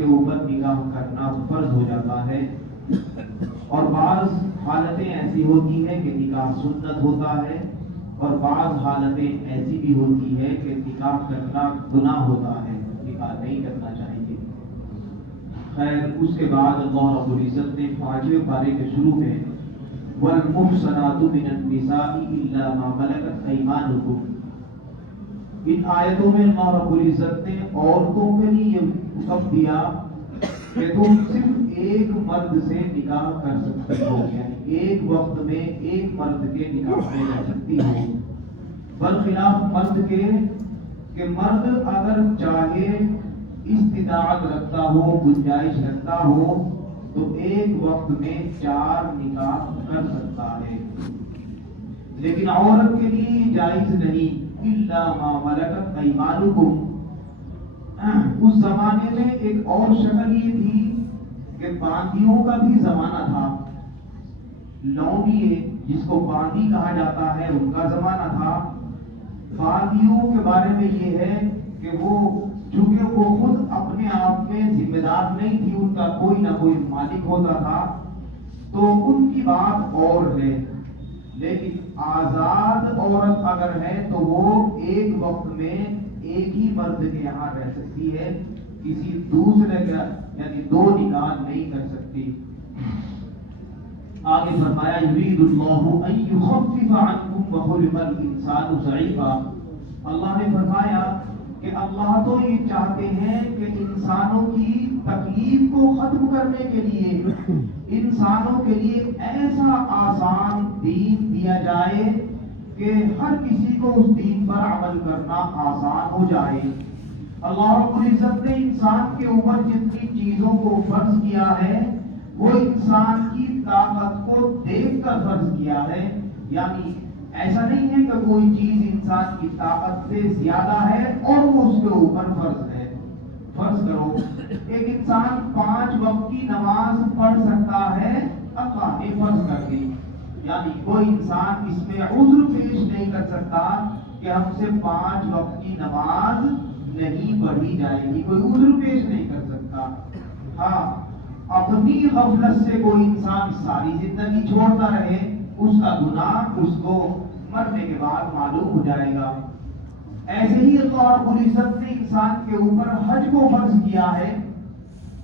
کے اوپر نکاح کرنا فرض ہو جاتا ہے، اور بعض حالتیں ایسی ہوتی ہیں کہ نکاح سنت ہوتا ہے، اور بعض حالتیں ایسی بھی ہوتی ہے کہ نکاح کرنا گناہ ہوتا ہے، نکاح نہیں کرنا چاہیے۔ خیر، اس کے بعد اللہ رب العزت نے 5ویں پارے کے شروع میں وَالْمُحْصَنَاتُ مِنَ النِّسَاءِ إِلَّا مَا مَلَكَتْ أَيْمَانُكُمْ، ان آیتوں میں اللہ رب العزت نے عورتوں کے لیے یہ حکم دیا کہ تم صرف ایک مرد سے نکاح کر سکتے ہو، یعنی ایک وقت میں ایک مرد کے نکاح میں رہ سکتی ہو، برخلاف مرد کے کہ مرد اگر چاہے استطاعت رکھتا ہو، گنجائش رکھتا ہو، تو ایک وقت میں 4 نکاح کر سکتا ہے، لیکن عورت کے لیے جائز نہیں۔ الا ما ملکت ایمانکم، اس زمانے میں ایک اور شکل یہ تھی کہ باندیوں کا بھی زمانہ تھا، لونڈیے جس کو باندی کہا جاتا ہے ان کا زمانہ تھا۔ باندیوں کے بارے میں یہ ہے کہ وہ چونکہ وہ خود اپنے آپ میں ذمہ دار نہیں تھی، ان کا کوئی نہ کوئی مالک ہوتا تھا، تو ان کی بات اور ہے، لیکن آزاد عورت اگر ہے تو وہ ایک وقت میں ایک ہی مرد کے یہاں رہ سکتی ہے، کسی دوسرے کا یعنی 2 نکاح نہیں کر سکتی۔ آگے فرمایا یرید اللہ ان یخفف عنکم وخلق الانسان ضعیفا، اللہ نے فرمایا کہ اللہ تو یہ چاہتے ہیں کہ انسانوں کی تکلیف کو ختم کرنے کے لیے انسانوں کے لیے ایسا آسان دین دیا جائے کہ ہر کسی کو اس دین پر عمل کرنا آسان ہو جائے۔ اللہ رب العزت نے انسان کے اوپر جتنی چیزوں کو فرض کیا ہے وہ انسان کی طاقت کو دیکھ کر فرض کیا ہے، یعنی ایسا نہیں ہے کہ کوئی چیز انسان کی طاقت سے زیادہ ہے اور وہ اس کے اوپر فرض ہے۔ فرض کرو ایک انسان 5 وقت کی نماز پڑھ سکتا ہے، اللہ نے فرض کر دی، یعنی کوئی انسان اس میں عذر پیش نہیں کر سکتا کہ ہم سے 5 وقت کی نماز نہیں پڑھی جائے گی، کوئی عذر پیش نہیں کر سکتا۔ ہاں، اپنی غفلت سے کوئی انسان ساری زندگی چھوڑتا رہے، اس کا گناہ اس کو مرنے کے بعد معلوم ہو جائے گا۔ ایسے ہی اللہ رب العزت نے انسان کے اوپر حج کو فرض کیا ہے۔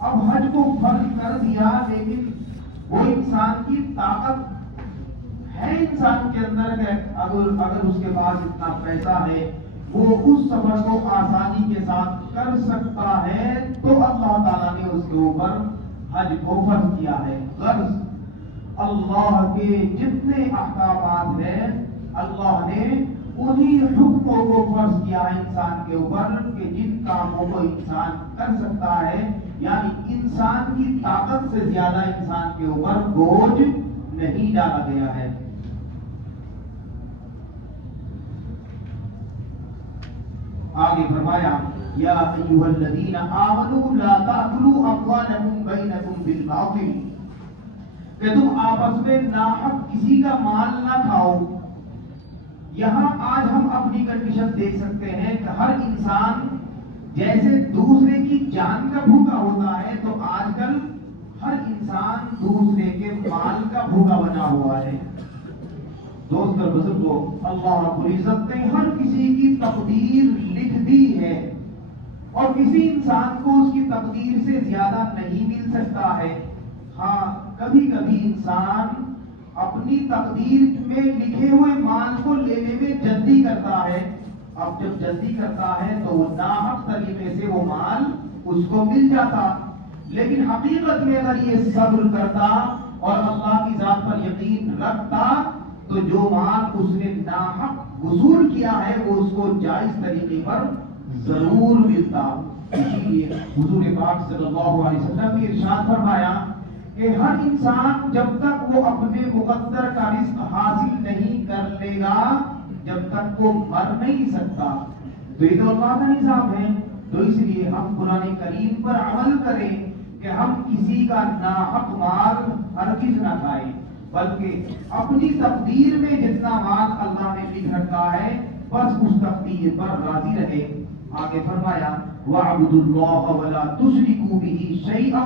اب حج کو فرض کر دیا، لیکن وہ انسان کی طاقت ہے انسان کے اندر کہ اگر اس کے پاس اتنا پیسہ ہے وہ اس سفر کو آسانی کے ساتھ کر سکتا ہے، تو اللہ تعالیٰ نے اس کے اوپر حج کو فرض کیا ہے۔ غرض اللہ کے جتنے احکامات ہیں اللہ نے انہی حکموں کو فرض کیا ہے انسان کے اوپر کہ جن کاموں کو انسان کر سکتا ہے، یعنی انسان کی طاقت سے زیادہ انسان کے اوپر بوجھ نہیں ڈالا گیا ہے۔ آگے فرمایا یا ایھا الذین آمنوا لا تأکلوا اموالکم بینکم بالباطل، کہ تم آپس میں ناحق کسی کا مال نہ کھاؤ۔ یہاں آج ہم اپنی کنڈیشن دیکھ سکتے ہیں کہ ہر انسان جیسے دوسرے کی جان کا بھوکا ہوتا ہے، تو آج کل ہر انسان دوسرے کے مال کا بھوکا بنا ہوا ہے۔ دوست اور بزرگوں، اللہ رب العزت نے ہر کسی کی تقدیر لکھ دی ہے، اور کسی انسان کو اس کی تقدیر سے زیادہ نہیں مل سکتا ہے۔ ہاں، کبھی کبھی انسان اپنی تقدیر میں لکھے ہوئے مال کو لینے میں جلدی کرتا ہے، اب جب جلدی کرتا ہے تو وہ ناحق طریقے سے وہ مال اس کو مل جاتا، لیکن حقیقت میں اگر یہ صبر کرتا اور اللہ کی ذات پر یقین رکھتا تو جو مال اس نے ناحق وصول کیا ہے وہ اس کو جائز طریقے پر ضرور ملتا۔ اسی لیے حضور پاک صلی اللہ علیہ وسلم نے ارشاد فرمایا کہ ہر انسان جب تک وہ اپنے مقدر کا رزق حاصل نہیں کر لے گا جب تک وہ مر نہیں سکتا۔ تو یہ تو اللہ کا نظام ہے، تو اس لیے ہم قرآن کریم پر عمل کریں کہ ہم کسی کا ناحق مال ہرگز نہ کھائیں، بلکہ اپنی تقدیر میں جتنا مال اللہ نے لکھ رکھا ہے بس اس تقدیر پر راضی رہے۔ آگے فرمایا وَاعْبُدُوا اللَّهَ وَلَا تُشْرِكُوا بِهِ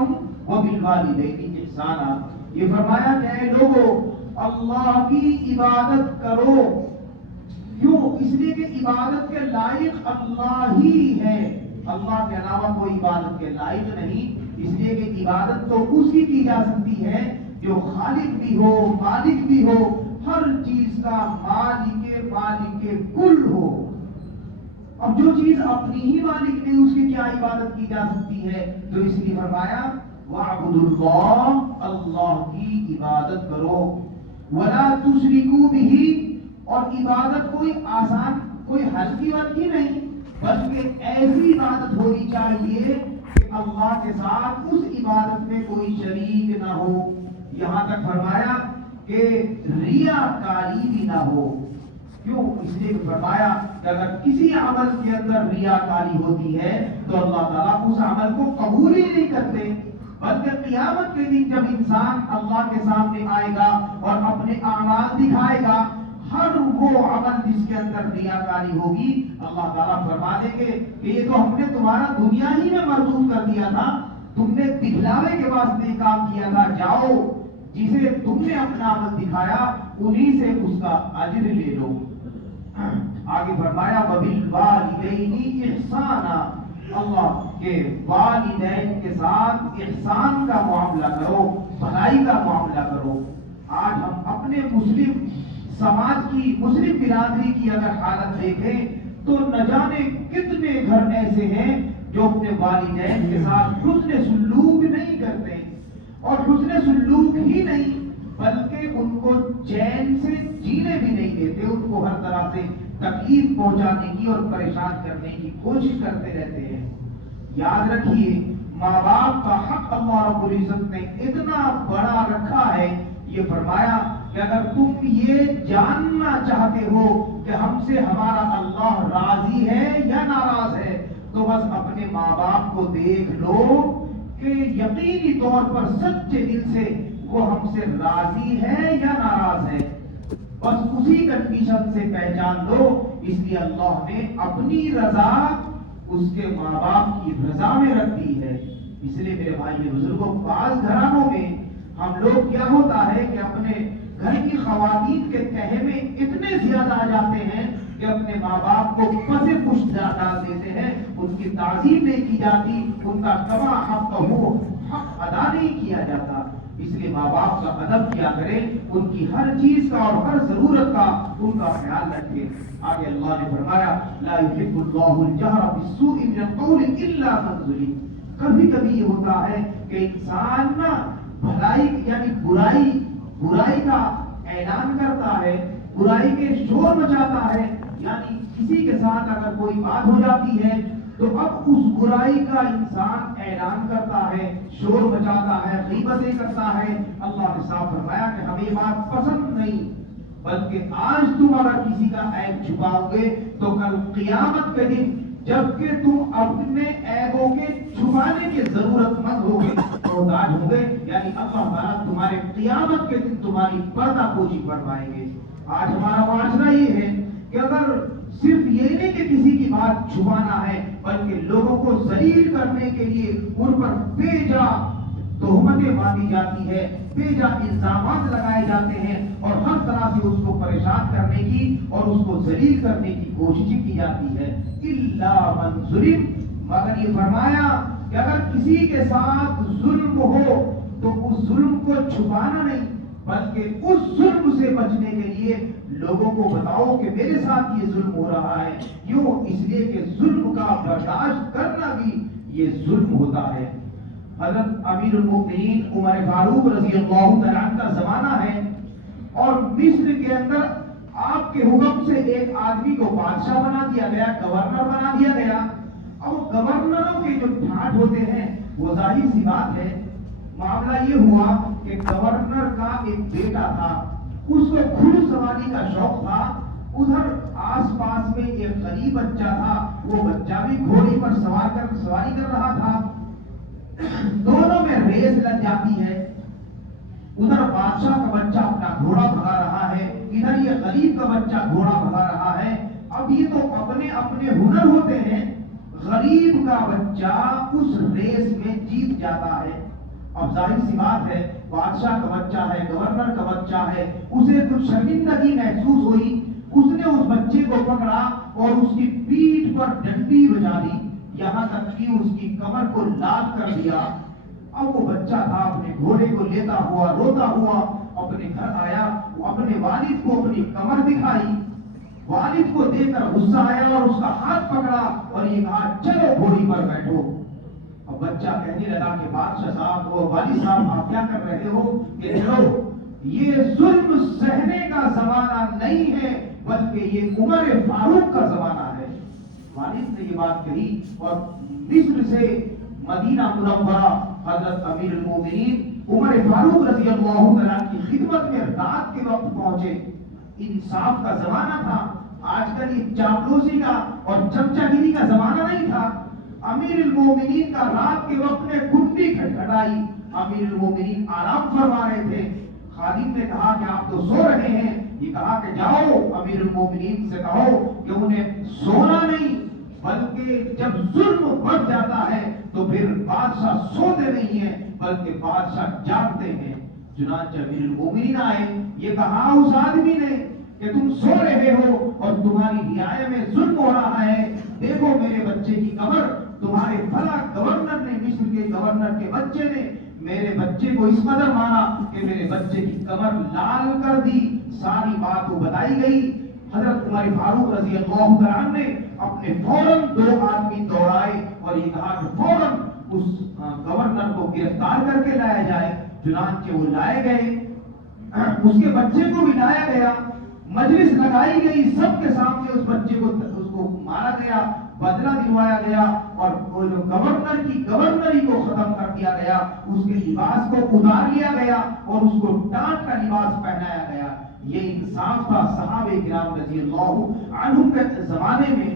ہوں وبالوالدین احسانا. یہ فرمایا کہ اے لوگوں اللہ کی عبادت کرو. کیوں؟ اس لیے کہ عبادت کے لائق اللہ ہی ہے، اللہ کے علاوہ کوئی عبادت کے لائق نہیں. اس لیے کہ عبادت تو اسی کی جا سکتی ہے جو خالق بھی ہو، مالک بھی ہو، ہر چیز کا مالک کل ہو. اب جو چیز اپنی ہی مالک نہیں، اس کی کیا عبادت کی جا سکتی ہے؟ تو اس لیے فرمایا وَاعْبُدُوا اللَّهَ، اللہ کی عبادت کرو. وَلَا تُشْرِكُوا بِهِ، اور عبادت کوئی آسان، کوئی ہلکی ولکی نہیں، بلکہ ایسی عبادت ہونی چاہیے کہ اللہ کے ساتھ اس عبادت میں کوئی شریک نہ ہو. یہاں تک فرمایا کہ ریاکاری بھی نہ ہو. کیوں؟ اس لیے فرمایا کہ اگر کسی عمل کے اندر ریاکاری ہوتی ہے تو اللہ تعالیٰ اس عمل کو قبول ہی نہیں کرتے، بلکہ قیامت کے دن جب انسان اللہ کے سامنے آئے گا اور اپنے اعمال دکھائے گا، ہر وہ عمل جس کے اندر ریاکاری ہوگی اللہ تعالیٰ فرما دیں گے کہ یہ تو ہم نے تمہارا دنیا ہی میں مردود کر دیا تھا، تم نے دکھلاوے کے واسطے کام کیا تھا، جاؤ جسے تم نے اپنا عمل دکھایا انہی سے اس کا اجر لے لو. آگے فرمایا وَبِالْوَالِدَيْنِ إِحْسَانًا، اللہ کے والدین کے ساتھ احسان کا معاملہ کرو، بھلائی کا معاملہ کرو. آج ہم اپنے مسلم سماج کی، مسلم برادری کی اگر حالت دیکھیں تو نہ جانے کتنے گھر ایسے ہیں جو اپنے والدین کے ساتھ حسن سلوک نہیں کرتے، اور حسن سلوک ہی نہیں بلکہ ان کو چین سے جینے بھی نہیں دیتے، ان کو ہر طرح سے تکلیف پہنچانے کی اور پریشان کرنے کی کوشش کرتے رہتے ہیں. یاد رکھیے ماں باپ کا حق اللہ رب العزت نے اتنا بڑا رکھا ہے. یہ فرمایا کہ اگر تم یہ جاننا چاہتے ہو کہ ہم سے ہمارا اللہ راضی ہے یا ناراض ہے تو بس اپنے ماں باپ کو دیکھ لو کہ یقینی طور پر سچے دل سے وہ ہم سے راضی ہے یا ناراض ہے. بس اسی کنڈیشن سے پہچان لو. اس لیے اللہ نے اپنی رضا اس کے ماں باپ کی رضا میں رکھ دی ہے. اس لیے میرے بھائی بزرگوں، بعض گھرانوں میں ہم لوگ کیا ہوتا ہے کہ اپنے گھر کی خواتین کے کہے میں اتنے زیادہ آ جاتے ہیں کہ اپنے ماں باپ کو پسے پشت ڈال دیتے ہیں، ان کی تعظیم نہیں کی جاتی، ان کا کما حق ہو حق ادا نہیں کیا جاتا. اس لیے ماں باپ کا ادب کیا کریں، ان کی ہر چیز کا اور ہر ضرورت کا ان کا خیال رکھیں. آگے اللہ نے فرمایا لا يحب الله الجهر بالسوء من القول الا من ظلم. کبھی کبھی یہ ہوتا ہے کہ انسان نا بھلائی یعنی برائی کا اعلان کرتا ہے، برائی کے شور مچاتا ہے. یعنی کسی کے ساتھ اگر کوئی بات ہو جاتی ہے تو اب اس برائی کا انسان اعلان کرتا ہے، شور مچاتا ہے، غیبتیں کرتا ہے. اللہ نے صاف فرمایا کہ ہمیں یہ بات پسند نہیں، بلکہ آج تم اگر کسی کا عیب چھپاؤ گے تو کل قیامت کے دن جبکہ تم اپنے عیبوں کے چھپانے کی ضرورت مند ہوگے، محتاج ہوں گے، یعنی اللہ تعالیٰ تمہارے قیامت کے دن تمہاری پردہ پوشی فرمائیں گے. آج ہمارا معاشرہ یہ ہے کہ اگر صرف یہ نہیں کہ کسی کی بات چھپانا ہے بلکہ لوگوں کو ذلیل کرنے کے لیے ان پر بے جا تہمتیں باندھی جاتی ہے، بے جا الزامات لگائے جاتے ہیں اور ہر طرح سے اس کو پریشان کرنے کی اور اس کو ذلیل کرنے کی کوشش کی جاتی ہے. الا من ظلم، مگر یہ فرمایا کہ اگر کسی کے ساتھ ظلم ہو تو اس ظلم کو چھپانا نہیں بلکہ اس ظلم سے بچنے کے لیے لوگوں کو بتاؤ کہ میرے ساتھ یہ ظلم ہو رہا ہے. کیوں؟ اس لیے کہ ظلم کا برداشت کرنا بھی یہ ظلم ہوتا ہے. حضرت امیر المؤمنین عمر فاروق رضی اللہ تعالیٰ عنہ کا زمانہ ہے اور مصر کے اندر آپ کے حکم سے ایک آدمی کو بادشاہ بنا دیا گیا، گورنر بنا دیا گیا. اب گورنروں کے جو ٹھاٹ ہوتے ہیں وہ ظاہر سی بات ہے. معاملہ یہ ہوا کہ گورنر کا ایک بیٹا تھا، اس کو گھوڑ سواری کا شوق تھا. ادھر آس پاس میں ایک غریب بچہ تھا، وہ بچہ بھی گھوڑے پر سواری کر رہا تھا. دونوں میں ریس لگ جاتی ہے. ادھر بادشاہ کا بچہ اپنا گھوڑا بھگا رہا ہے، ادھر یہ غریب کا بچہ گھوڑا بھگا رہا ہے. اب یہ تو اپنے اپنے ہنر ہوتے ہیں. غریب کا بچہ اس ریس میں جیت جاتا ہے. اب ظاہر سی بات ہے بادشاہ کا بچہ ہے, گورنر کا بچہ ہے, اسے کچھ شرمندگی محسوس ہوئی, اس نے اس بچے کو پکڑا اور اس کی پیٹھ پر ڈنڈی بجا دی, یہاں تک کہ اس کی کمر کو لال کر دیا. اب وہ بچہ تھا اپنے گھوڑے کو لیتا ہوا روتا ہوا اپنے گھر آیا, وہ اپنے والد کو اپنی کمر دکھائی, والد کو دیکھ کر غصہ آیا اور اس کا ہاتھ پکڑا اور یہ کہا چلو گھوڑی پر بیٹھو. اب بچہ کہنے لگا کہ بادشاہ صاحب اور والد صاحب آپ کیا کر رہے ہو, کہ چلو یہ ظلم سہنے کا زمانہ نہیں ہے بلکہ یہ عمر فاروق کا زمانہ ہے. والد نے یہ بات کہی اور مصر سے مدینہ منورہ حضرت امیر المومنین عمر فاروق رضی اللہ تعالیٰ کی خدمت میں رات کے وقت پہنچے. انصاف کا زمانہ تھا, آج کل یہ چاپلوسی کا اور چمچا گیری کا زمانہ نہیں تھا. امیر المومنین کا رات کے وقت میں کنڈی کھٹکھٹائی, امیر المومنین آرام فرما رہے تھے. خادم نے کہا کہ آپ تو سو رہے ہیں, یہ کہا کہ جاؤ امیر المومنین سے کہو کہ انہیں سونا نہیں, بلکہ جب ظلم بڑھ جاتا ہے تو پھر بادشاہ سوتے نہیں ہیں بلکہ بادشاہ جاگتے ہیں. چنانچہ امیر المومنین آئے, یہ کہا اس آدمی نے کہ تم سو رہے ہو اور تمہاری رعایا میں ظلم ہو رہا ہے, دیکھو میرے بچے کی کمر, تمہارے بھلا گورنر نے, مصر کے گورنر کے بچے نے میرے بچے کو اس قدر مارا کہ میرے بچے کی کمر لال کر دی. ساری بات وہ بتائی گئی. حضرت عمر فاروق رضی اللہ تعالیٰ نے اپنے فوراً 2 آدمی دوڑائے اور یہ کہا کہ فوراً اس گورنر کو گرفتار کر کے لایا جائے. چنانچہ وہ لائے گئے, اس کے بچے کو بھی لایا گیا, مجلس لگائی گئی, سب کے سامنے اس بچے کو اس کو مارا گیا, بدلہ دلوایا گیا اور وہ جو گورنر کی گورنری کو ختم کر دیا گیا, اس کے لباس کو اتار لیا گیا اور اس کو ڈانٹ کا لباس پہنایا گیا. یہ انصاف تھا صحابہ کرام رضی اللہ عنہم کے زمانے میں.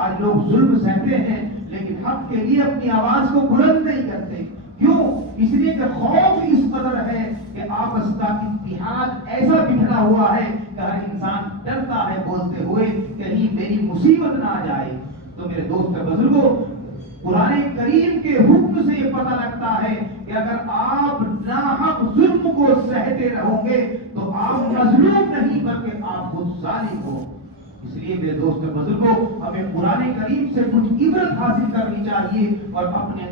آج لوگ ظلم سہتے ہیں لیکن حق کے لیے اپنی آواز کو بلند نہیں کرتے. کیوں؟ اس لیے کہ خوف اس قدر ہے کہ آپس کا اتحاد ایسا بکھرا ہوا ہے کہ ہر انسان ڈرتا ہے بولتے ہوئے کہیں میری مصیبت نہ آ جائے. تو میرے دوست بزرگوں, قرآن کریم کے حکم سے یہ پتہ لگتا ہے کہ اگر آپ ناحق ظلم کو سہتے رہو گے تو آپ مظلوم نہیں بلکہ آپ خود ظالم ہو. اس لیے میرے دوست بزرگوں, ہمیں قرآن کریم سے کچھ عبرت حاصل کرنی چاہیے اور اپنے